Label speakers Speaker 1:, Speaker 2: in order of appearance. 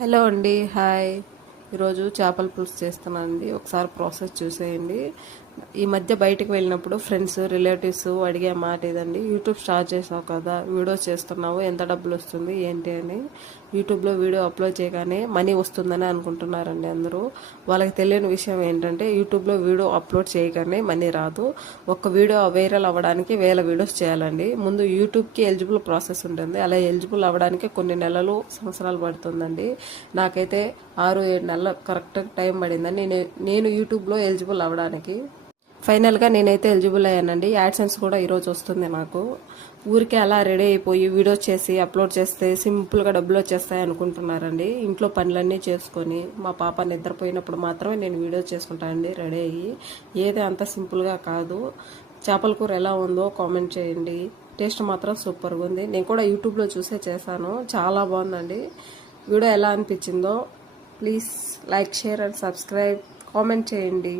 Speaker 1: Hello అండి hi. ఈరోజు చేపల పులుసు చేస్తున్నానండి ఒకసారి ప్రాసెస్ చూసేయండి. ఈ మధ్య బయటకు వెళ్ళినప్పుడు ఫ్రెండ్స్ రిలేటివ్స్ అడిగే మాట ఇదండి. యూట్యూబ్ స్టార్ట్ చేసావు కదా వీడియో చేస్తున్నావు ఎంత డబ్బులు వస్తుంది ఏంటి అని. యూట్యూబ్లో వీడియో అప్లోడ్ చేయగానే మనీ వస్తుందని అనుకుంటున్నారండి అందరూ. వాళ్ళకి తెలియని విషయం ఏంటంటే యూట్యూబ్లో వీడియో అప్లోడ్ చేయగానే మనీ రాదు. ఒక వీడియో వైరల్ అవ్వడానికి వేల వీడియోస్ చేయాలండి. ముందు యూట్యూబ్కి ఎలిజిబుల్ ప్రాసెస్ ఉంటుంది. అలా ఎలిజిబుల్ అవ్వడానికి కొన్ని నెలలు సంవత్సరాలు పడుతుందండి. నాకైతే ఆరు ఏడు నెలలు కరెక్ట్ టైం పడిందండి నేను నేను యూట్యూబ్లో ఎలిజిబుల్ అవ్వడానికి. ఫైనల్గా నేనైతే ఎలిజిబుల్ అయ్యానండి. యాడ్సెన్స్ కూడా ఈరోజు వస్తుంది నాకు ఊరికే అలా రెడీ అయిపోయి వీడియో చేసి అప్లోడ్ చేస్తే సింపుల్గా డబ్బులు వచ్చేస్తాయి అనుకుంటున్నారండి. ఇంట్లో పనులన్నీ చేసుకొని మా పాప నిద్రపోయినప్పుడు మాత్రమే నేను వీడియో చేసుకుంటానండి రెడీ అయ్యి. ఏది అంత సింపుల్గా కాదు. చేపల కూర ఎలా ఉందో కామెంట్ చేయండి. టేస్ట్ మాత్రం సూపర్గా ఉంది. నేను కూడా యూట్యూబ్లో చూసే చేశాను. చాలా బాగుందండి. వీడియో ఎలా అనిపించిందో please like share and subscribe. Comment చేయండి.